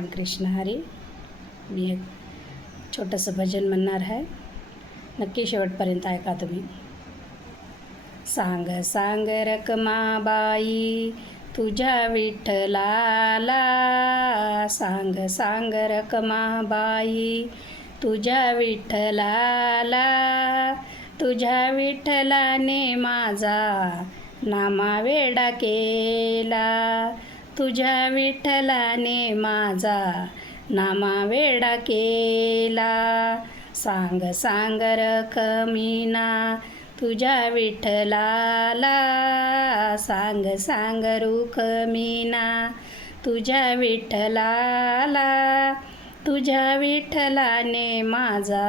रामकृष्ण हरी. मी एक छोटंसं भजन म्हणणार आहे, नक्की शेवटपर्यंत ऐका तुम्ही. सांग सांग रखमाबाई तुझ्या विठ्ठलाला, सांग सांग रखमाबाई तुझ्या विठ्ठलाला, तुझ्या विठ्ठलाने माझा नामावेडा केला, तुझ्या विठ्ठलाने माझा नामावेडा केला. सांग सांग रखमीना तुझ्या विठ्ठलाला, सांग सांग रुखमीना तुझ्या विठ्ठलाला, तुझ्या विठ्ठलाने माझा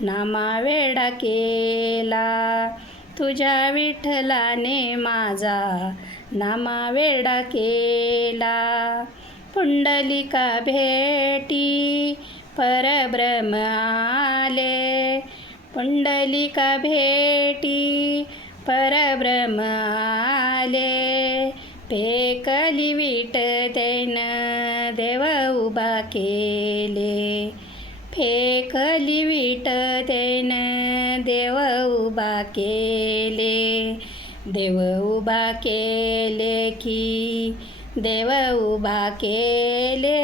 नामावेडा केला, तुझ्या विठ्ठलाने माझा नामावेडा केला. पुंडलिका भेटी परब्रह्म आले, पुंडलिका भेटी परब्रह्म आले, पेकली विठ्ठलेन देव उभा केले, फेकली विठ्ठलेन देव उभा केले, देव उभा केले की देव उभा केले,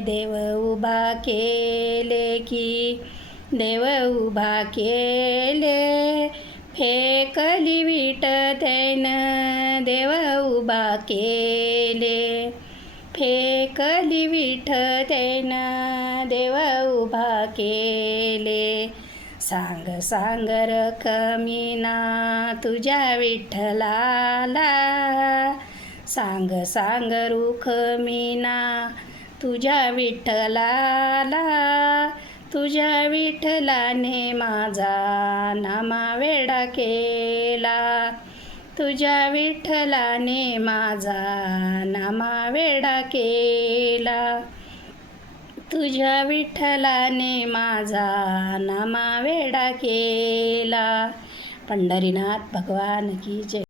देव उभा केले की देव उभा केले, फेकली विठ्ठलेन देव उभा केले, फेकली विठ्ठलेन देव उभा केले. सांग सांग रखमीना तुझ्या विठ्ठलाला, सांग सांग रुखमीना तुझ्या विठ्ठलाला, तुझ्या विठ्ठलाने माझा नामावेडा केला, तुझ्या विठ्ठलाने माझा नामावेडा केला, तुझ्या विठ्ठलाने माझा नामावेडा केला. पंढरीनाथ भगवान की जय.